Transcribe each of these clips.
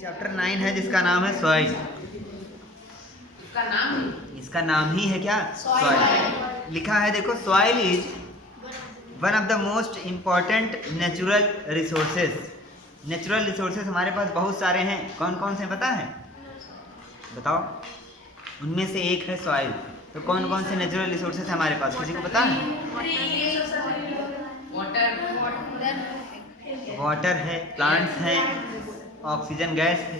Chapter 9 है जिसका नाम है सॉइल। इसका नाम ही है क्या? सॉइल। लिखा है देखो, soil is one of the most important natural resources. Natural resources हमारे पास बहुत सारे हैं। कौन कौन से पता है? बताओ। उनमें से एक है सॉइल। तो कौन कौन से नेचुरल रिसोर्सेज हमारे पास, किसी को पता है? वाटर है, प्लांट्स हैं, ऑक्सीजन गैस है,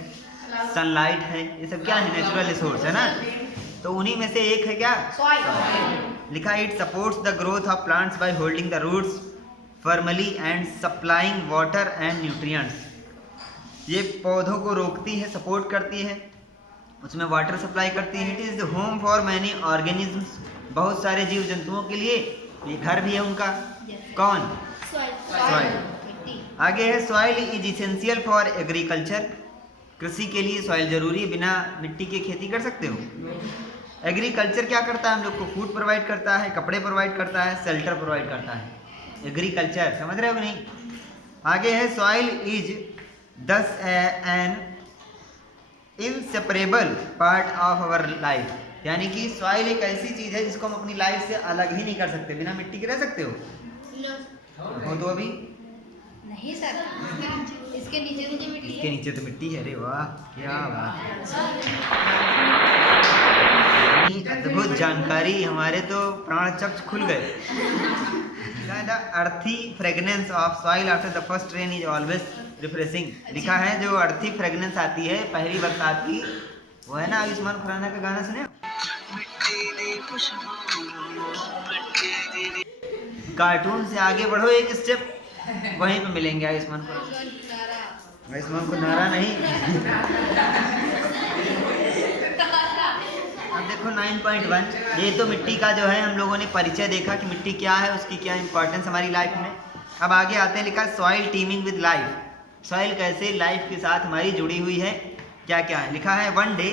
सनलाइट है। ये सब क्या है? नेचुरल रिसोर्स है ना। तो उन्हीं में से एक है क्या? सॉइल। लिखा है, it supports the growth of plants by holding the roots firmly and supplying water and nutrients. ये पौधों को रोकती है, सपोर्ट करती है, उसमें वाटर सप्लाई करती है। It is the home for many organisms. बहुत सारे जीव जंतुओं के लिए ये घर भी है उनका। कौन? सॉइल। आगे है, soil is essential for agriculture. कृषि के लिए सॉइल जरूरी है। बिना मिट्टी के खेती कर सकते हो? एग्रीकल्चर क्या करता है? हम लोग को फूड प्रोवाइड करता है, कपड़े प्रोवाइड करता है, शेल्टर प्रोवाइड करता है। एग्रीकल्चर समझ रहे हो कि नहीं? आगे है, सॉइल इज दस N inseparable part of our life. यानी कि सॉइल एक ऐसी चीज है जिसको हम अपनी लाइफ से अलग ही नहीं कर सकते। बिना मिट्टी के रह सकते हो? हो तो अभी नहीं सर, इसके नीचे तो मिट्टी है। इसके नीचे तो मिट्टी है। अरे वाह, क्या बात है, अद्भुत जानकारी। हमारे तो प्राण चक्ष खुल गए। द अर्थी fragrance of soil after the first rain is always refreshing. लिखा है, जो अर्थी फ्रेगनेंस आती है पहली बरसात की, वो है ना आयुष्मान खुराना का गाना सुने? कार्टून से आगे बढ़ो एक स्टेप, वहीं पे मिलेंगे आयुष्मान खुराना। आयुष्मान को नारा नहीं। अब देखो 9.1, ये तो मिट्टी का जो है हम लोगों ने परिचय देखा कि मिट्टी क्या है, उसकी क्या इंपॉर्टेंस हमारी लाइफ में। अब आगे आते हैं, लिखा soil teeming with life. Soil कैसे लाइफ के साथ हमारी जुड़ी हुई है, क्या क्या है? लिखा है, one day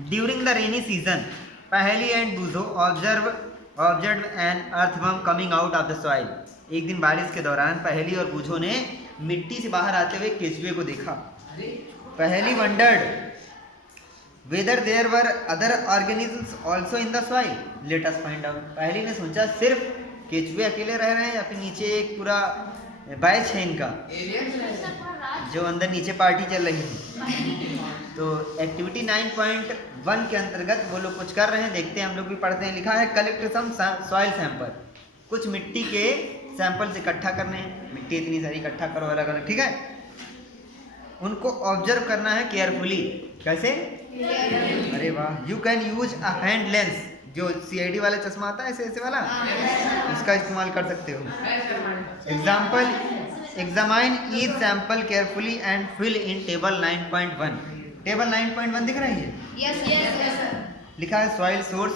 during the rainy season Paheli and Boojho observe an earthworm coming out of the soil. एक दिन बारिश के दौरान पहली और बूझो ने मिट्टी से बाहर आते हुए केचुए को देखा। Paheli wondered whether there were other organisms also in the soil, let us find out. Paheli ने सोचा सिर्फ केचुए अकेले रह रहे हैं या फिर नीचे एक पूरा बैच है इनका जो अंदर नीचे पार्टी चल रही है। तो एक्टिविटी 9.1 के अंतर्गत वो लोग कुछ कर रहे हैं, देखते हैं, हम लोग भी पढ़ते हैं। लिखा है, कलेक्ट सम सॉइल सैंपल। कुछ मिट्टी के सैंपल्स इकट्ठा करने हैं। मिट्टी इतनी सारी इकट्ठा करो अलग अलग, ठीक है। उनको ऑब्जर्व करना है केयरफुली। कैसे? अरे वाह। You can use a hand lens, जो CID वाला चश्मा आता है ऐसे वाला, इसका इस्तेमाल कर सकते हो। Example, examine each sample carefully and fill in table 9.1। Table 9.1 दिख रही है? यस। लिखा है सॉइल सोर्स,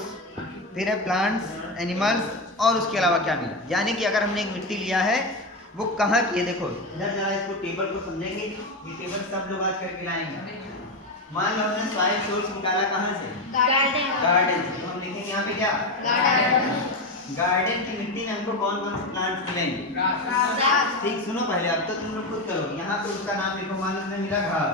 फिर है प्लांट्स, एनिमल्स, और उसके अलावा क्या मिला। यानी कि अगर हमने एक मिट्टी लिया है, वो कहाँ की है? देखो इधर जरा इसको टेबल को समझेंगे। ये टेबल सब लोग आज करके लाएंगे। मान लो हमने सॉइल सोर्स निकाला कहाँ से? गार्डन। तो हम लिखेंगे यहाँ पे क्या? गार्डन की मिट्टी में हमको कौन कौन से प्लांट्स मिलेंगे? ठीक, सुनो पहले, अब तो तुम लोग खुद करो। यहाँ पे उसका नाम लिखो। मान लो तुम्हें मिला घास,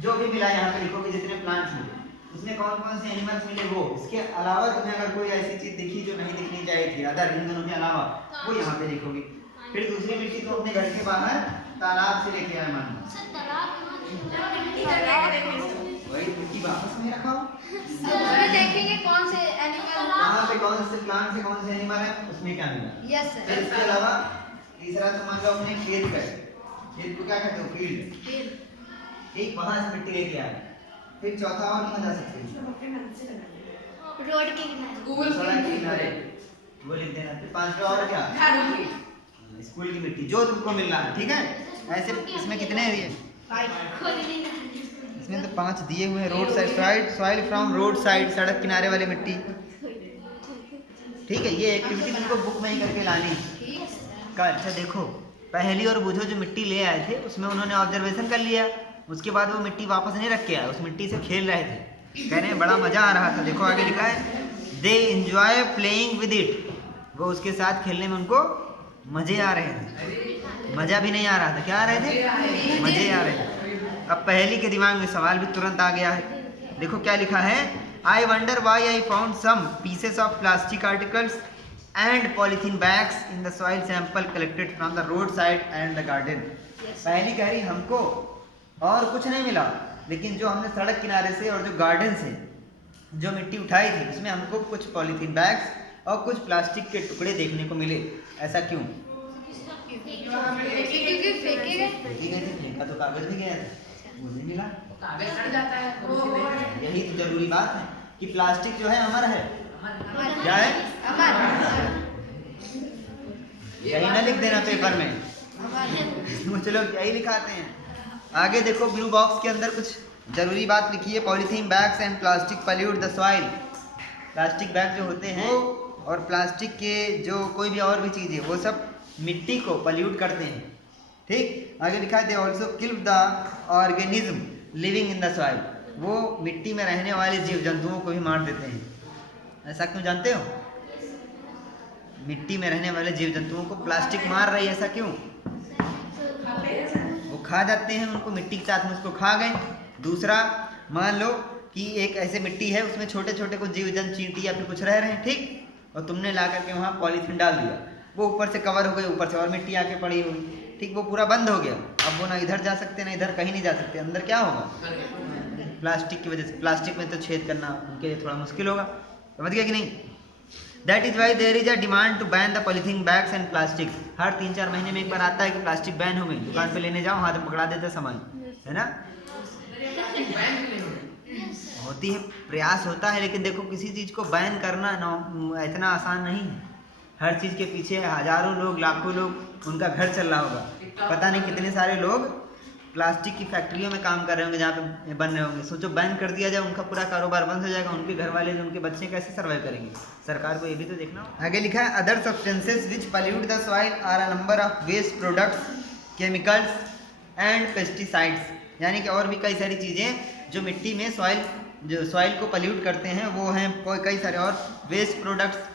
जो भी मिला यहाँ पे लिखोगे, जितने प्लांट्स मिले उसमें कौन कौन से एनिमल्स मिले वो। इसके अलावा तुम्हें अगर कोई ऐसी चीज दिखी जो नहीं दिखनी चाहिए थी, अदर इन दोनों के अलावा, वो यहाँ पे लिखोगे। फिर दूसरी मिट्टी तो अपने घर के बाहर तालाब से लेके आए। मान वही मिट्टी वापस में रखा हो, देखेंगे कौन से एनिमल, वहाँ पे कौन से प्लांट से कौन से एनिमल है, उसमें क्या मिला। Yes sir. फिर इसके अलावा तीसरा तो मान लो अपने खेत का, खेत को क्या कहते हो? फील्ड। एक वहाँ से मिट्टी लेके आए। फिर चौथा और कहाँ जा सकते हैं? रोड के किनारे, सड़क के किनारे, वो लिख देना। फिर पांचवा और क्या? स्कूल की मिट्टी, जो तुमको मिल रहा है, ठीक है। ऐसे इसमें कितने हैं ये? इसमें तो 5 दिए हुए हैं। Road side soil from road side, सड़क किनारे वाली मिट्टी, ठीक है। ये एक्टिविटी तुमको बुक में ही करके लानी का। अच्छा देखो, पहली और बूझो जो मिट्टी ले आए थे, उसमें उन्होंने ऑब्जर्वेशन कर लिया। उसके बाद वो मिट्टी वापस नहीं रख के आए, उस मिट्टी से खेल रहे थे। कह रहे हैं बड़ा मजा आ रहा था। देखो आगे लिखा है, they enjoy playing with it. वो उसके साथ खेलने में उनको मजे आ रहे थे। मजा भी नहीं आ रहा था, क्या आ रहे थे? मजे आ रहे थे। अब पहेली के दिमाग में सवाल भी तुरंत आ गया है। देखो क्या लिखा है, I wonder why I found some pieces of plastic articles and polythene bags in the soil sample collected from the road side and the garden. Paheli कह रही हमको और कुछ नहीं मिला, लेकिन जो हमने सड़क किनारे से और जो गार्डन से जो मिट्टी उठाई थी उसमें हमको कुछ पॉलीथीन बैग्स और कुछ प्लास्टिक के टुकड़े देखने को मिले। ऐसा क्यों? क्योंकि फेंके गए। फेंकी गई थी, फेंका तो कागज भी गया था, वो नहीं मिला। कागज सड़ जाता है। यही तो जरूरी बात है कि प्लास्टिक जो है अमर है। क्या है? यही ना लिख देना पेपर में, कुछ लोग यही लिखाते हैं। आगे देखो ब्लू बॉक्स के अंदर कुछ जरूरी बात लिखी है, polythene bags and plastic pollute the soil. Plastic bag जो होते हैं और प्लास्टिक के जो कोई भी और भी चीज़ें वो सब मिट्टी को पॉल्यूट करते हैं। ठीक, आगे लिखा है they also kill the organism living in the soil. वो मिट्टी में रहने वाले जीव जंतुओं को भी मार देते हैं। ऐसा क्यों जानते हो? मिट्टी में रहने वाले जीव जंतुओं को प्लास्टिक मार रही है, ऐसा क्यों? वो खा जाते हैं उनको, मिट्टी के साथ में उसको खा गए। दूसरा, मान लो कि एक ऐसे मिट्टी है उसमें छोटे छोटे कुछ जीव जंतु चींटी या फिर कुछ रह रहे हैं, ठीक, और तुमने ला करके वहाँ पॉलीथीन डाल दिया, वो ऊपर से कवर हो गए, ऊपर से और मिट्टी आके पड़ी हुई, ठीक, वो पूरा बंद हो गया। अब वो ना इधर जा सकते ना इधर, कहीं नहीं जा सकते। अंदर क्या होगा? प्लास्टिक की वजह से। प्लास्टिक में तो छेद करना उनके लिए थोड़ा मुश्किल होगा, समझ गया कि नहीं? That is why there is a demand to ban the polythene bags and plastic. हर 3-4 महीने में एक बार आता है कि प्लास्टिक बैन हो गई, दुकान पे लेने जाओ हाथ में पकड़ा देता सामान, है ना? होती है, प्रयास होता है, लेकिन देखो किसी चीज़ को बैन करना इतना आसान नहीं है। हर चीज़ के पीछे हजारों लोग, लाखों लोग, उनका घर चल रहा होगा। पता नहीं कितने सारे लोग प्लास्टिक की फैक्ट्रियों में काम कर रहे होंगे जहाँ पे बन रहे होंगे। सोचो बैन कर दिया जाए, उनका पूरा कारोबार बंद हो जाएगा, उनके घर वाले, उनके बच्चे कैसे सर्वाइव करेंगे? सरकार को ये भी तो देखना होगा। आगे लिखा है other substances which pollute the soil are a number of waste products, chemicals and pesticides. यानी कि और भी कई सारी चीज़ें जो मिट्टी में सॉइल को पॉल्यूट करते हैं वो हैं कई सारे और वेस्ट प्रोडक्ट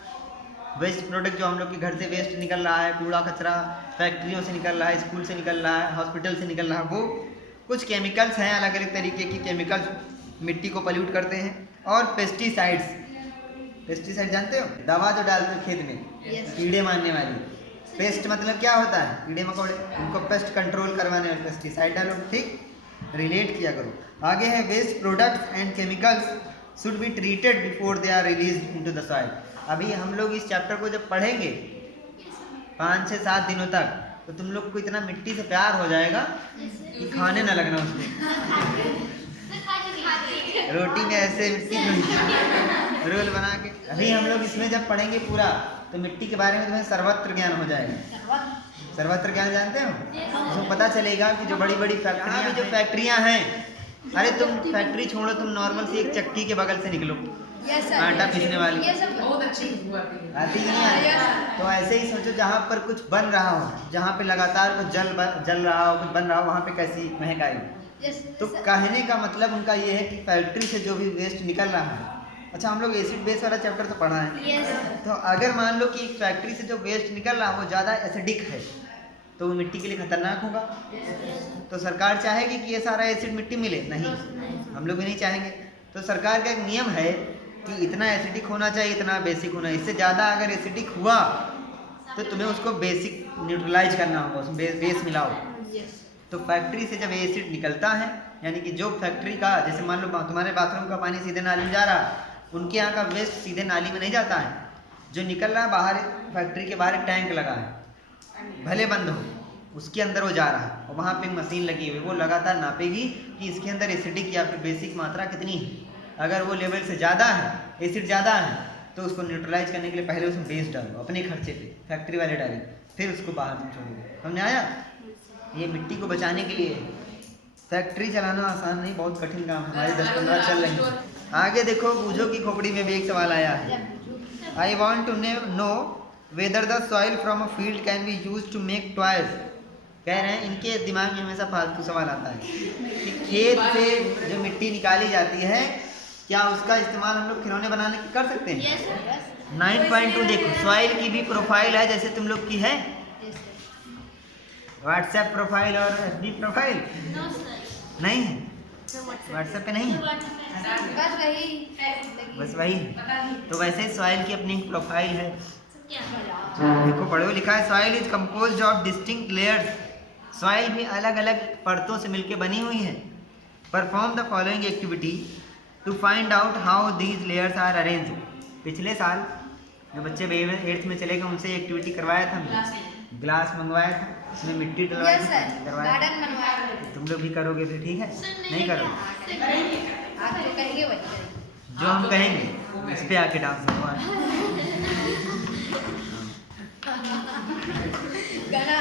जो हम लोग के घर से वेस्ट निकल रहा है, कूड़ा कचरा फैक्ट्रियों से निकल रहा है, स्कूल से निकल रहा है, हॉस्पिटल से निकल रहा है, वो कुछ केमिकल्स हैं, अलग अलग तरीके के केमिकल्स मिट्टी को पॉल्यूट करते हैं। और पेस्टिसाइड जानते हो? दवा जो डालते हो खेत में कीड़े मारने वाली। पेस्ट मतलब क्या होता है? कीड़े मकोड़े, उनको पेस्ट कंट्रोल करवाने वाले पेस्टिसाइड डालो, ठीक, रिलेट किया करो। आगे है waste products and chemicals should be treated before they are released into the soil. अभी हम लोग इस चैप्टर को जब पढ़ेंगे 5 से 7 दिनों तक, तो तुम लोग को इतना मिट्टी से प्यार हो जाएगा कि खाने ना लगना उसको। रोटी में ऐसे मिट्टी रोल बना के। अभी हम लोग इसमें जब पढ़ेंगे पूरा, तो मिट्टी के बारे में तुम्हें सर्वत्र ज्ञान हो जाएगा। सर्वत्र ज्ञान जानते हो? उसमें पता चलेगा कि जो बड़ी बड़ी फैक्ट्रियाँ हैं, अरे तुम फैक्ट्री छोड़ो, तुम नॉर्मल से एक चक्की के बगल से निकलो, आटा पीसने वाली, बहुत अच्छी आती नहीं आती? तो ऐसे ही सोचो, जहाँ पर कुछ बन रहा हो, जहाँ पे लगातार कुछ जल रहा हो, कुछ बन रहा हो, वहाँ पे कैसी महक आएगी। तो कहने का मतलब उनका ये है कि फैक्ट्री से जो भी वेस्ट निकल रहा है, अच्छा हम लोग एसिड बेस वाला चैप्टर तो पढ़ा है, तो अगर मान लो कि फैक्ट्री से जो वेस्ट निकल रहा है वो ज़्यादा एसिडिक है, तो वो मिट्टी के लिए खतरनाक होगा। तो सरकार चाहेगी कि ये सारा एसिड मिट्टी मिले? नहीं, हम लोग भी नहीं चाहेंगे। तो सरकार का एक नियम है कि इतना एसिडिक होना चाहिए, इतना बेसिक होना। इससे ज़्यादा अगर एसिडिक हुआ तो तुम्हें उसको बेसिक न्यूट्रलाइज करना होगा, उसमें बेस मिलाओ। तो फैक्ट्री से जब एसिड निकलता है, यानी कि जो फैक्ट्री का, जैसे मान लो तुम्हारे बाथरूम का पानी सीधे नाली में जा रहा है, उनके यहाँ का वेस्ट सीधे नाली में नहीं जाता है, जो निकल रहा है बाहर, फैक्ट्री के बाहर एक टैंक लगा है, भले बंद हो, उसके अंदर वो जा रहा है, और वहाँ पे एक मशीन लगी हुई है, वो लगातार नापेगी कि इसके अंदर एसिडिक या फिर बेसिक मात्रा कितनी है। अगर वो लेवल से ज़्यादा है, एसिड ज़्यादा है, तो उसको न्यूट्रलाइज करने के लिए पहले उसमें बेस डालो अपने खर्चे पे, फैक्ट्री वाले डालें, फिर उसको बाहर तुम छोड़ोगे। समझ आया? ये मिट्टी को बचाने के लिए। फैक्ट्री चलाना आसान नहीं, बहुत कठिन काम है, हमारे 10-15 चल रहे हैं। आगे देखो, बूझो की खोपड़ी में भी एक सवाल आया है। I want to know whether the soil from a field can be use to make toys. कह रहे हैं इनके दिमाग में हमेशा फालतू सवाल आता है कि खेत से जो मिट्टी निकाली जाती है, क्या उसका इस्तेमाल हम लोग खिलौने बनाने के कर सकते हैं? 9.2 देखो, सॉइल की भी प्रोफाइल है जैसे तुम लोग की है, व्हाट्सएप प्रोफाइल और FB प्रोफाइल। नहीं है, व्हाट्सएप पे नहीं है, बस वही बस वही है। पता नहीं। तो वैसे सॉइल की अपनी एक प्रोफाइल है, देखो पढ़ो, लिखा है soil is composed of distinct layers. Soil भी अलग अलग परतों से मिलकर बनी हुई है। Perform the following activity to find out how these layers are arrange. पिछले साल जो बच्चे 8th में चले गए उनसे एक्टिविटी करवाया था हमने, ग्लास मंगवाया था, उसमें मिट्टी डलवाई यस थी, सर, करवाया था। गार्डन बनवाया। तुम लोग भी करोगे फिर, ठीक है? नहीं करोगे? आप जो कहेंगे वही करेंगे। जो हम कहेंगे उस पे आके डांस करवा। गाना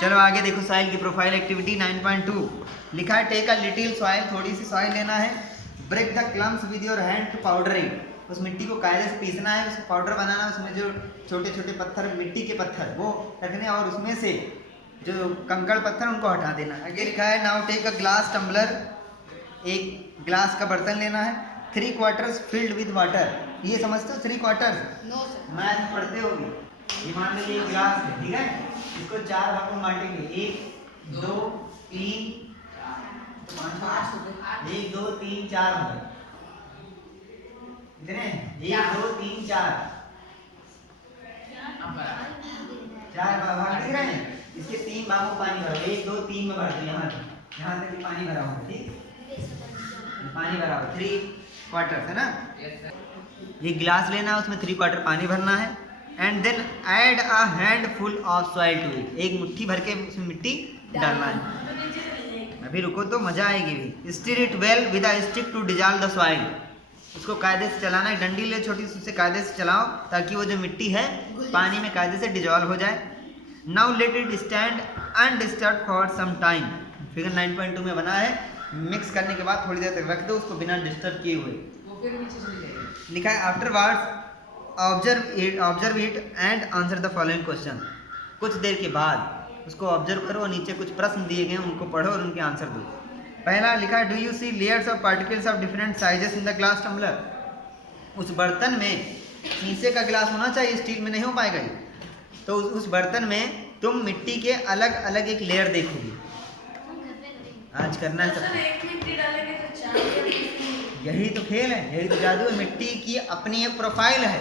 चलो आगे देखो, सॉइल की प्रोफाइल एक्टिविटी 9.2 लिखा है टेक अ लिटिल सॉइल, थोड़ी सी सॉइल लेना है, break the clumps with your hand to powder it. उस मिट्टी को कायदे से पीसना है, उसको पाउडर बनाना है, उसमें जो छोटे छोटे पत्थर, मिट्टी के पत्थर वो रखने और उसमें से जो कंकड़ पत्थर उनको हटा देना। आगे लिखा है now take a glass tumbler, एक ग्लास का बर्तन लेना है, 3/4 फिल्ड विद वाटर। ये समझते हो 3/4? No sir. मैथ पढ़ते होगे। ये मान लीजिए एक ग्लास है, ठीक है, इसको 4 भागों में बांटेंगे, 1 2 3 1 2 3 4 भाग, कितने? 1 2 3 4 भाग दिख रहे हैं। इसके 3 भागों में पानी भरो, 1 2 3 में भर दो, यहाँ तक पानी भरा होगा, ठीक, पानी भरा होगा, 3/4 है ना। ये गिलास लेना है, उसमें 3/4 पानी भरना है, and then add a handful of soil to it. एक मुट्ठी भर के उसमें मिट्टी डालना है। अभी रुको तो मजा आएगी भी। Stir it well with a stick to dissolve the soil. उसको कायदे से चलाना है, डंडी ले छोटी सी, उससे कायदे से चलाओ ताकि वो जो मिट्टी है पानी में कायदे से डिजॉल्व हो जाए। Now let it stand undisturbed for some time. Figure 9.2 में बना है, मिक्स करने के बाद थोड़ी देर तक रख दो उसको बिना डिस्टर्ब किए हुए। वो फिर नीचे चली जाएगी। लिखा है afterwards observe it and answer the following question. कुछ देर के बाद उसको ऑब्जर्व करो और नीचे कुछ प्रश्न दिए गए हैं उनको पढ़ो और उनके आंसर दो। पहला लिखा है do you see layers of particles of different sizes in the glass tumbler. उस बर्तन में, शीशे का ग्लास होना चाहिए, स्टील में नहीं हो पाएगा ये, तो उस बर्तन में तुम मिट्टी के अलग अलग एक लेयर देखोगे। आज करना है सब, यही तो खेल है, यही तो जादू है। मिट्टी की अपनी एक प्रोफाइल है,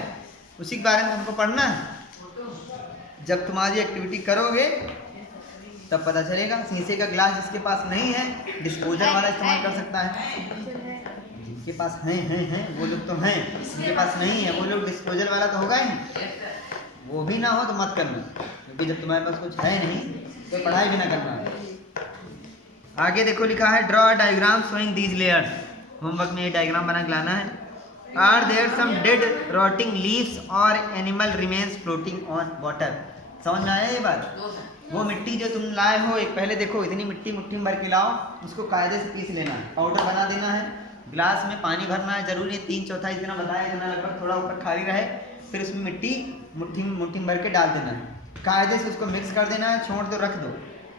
उसी के बारे में हमको पढ़ना है। जब तुम आज ये एक्टिविटी करोगे तब पता चलेगा। शीशे का ग्लास जिसके पास नहीं है डिस्पोजल वाला इस्तेमाल कर सकता है, जिनके पास हैं वो लोग तो हैं, जिनके पास नहीं है वो लोग डिस्पोजल वाला तो होगा ही। वो भी ना हो तो मत करना, क्योंकि जब तुम्हारे पास कुछ है नहीं तो पढ़ाई भी ना करना। आगे देखो लिखा है draw diagram showing these layers. Homework में ये डायग्राम बना के लाना है। Are there some dead rotting leaves और animal remains floating on water. समझ में आया ये बात? वो मिट्टी जो तुम लाए हो, एक पहले देखो इतनी मिट्टी मुट्ठी में भर के लाओ, उसको कायदे से पीस लेना है, पाउडर बना देना है, ग्लास में पानी भरना है, जरूरी है 3/4 जितना बताया, इतना लगभग, थोड़ा ऊपर खाली रहे, फिर उसमें मिट्टी मुट्ठी में भर के डाल देना है, कायदे से उसको मिक्स कर देना है, छोड़ दो, रख दो,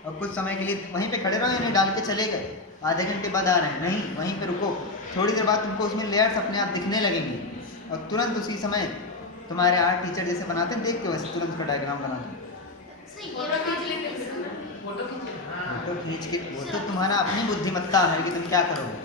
और कुछ समय के लिए वहीं पे खड़े रहो, इन्हें डाल के चले गए, आधे घंटे बाद आ रहे हैं, नहीं, वहीं पे रुको, थोड़ी देर बाद तुमको उसमें लेयर्स अपने आप दिखने लगेंगी, और तुरंत उसी समय तुम्हारे आर्ट टीचर जैसे बनाते हैं, देख के वैसे तुरंत उसका डायग्राम बना दो। फोटो खींच के, वो तो तुम्हारा अपनी बुद्धिमत्ता है कि तुम क्या करोगे।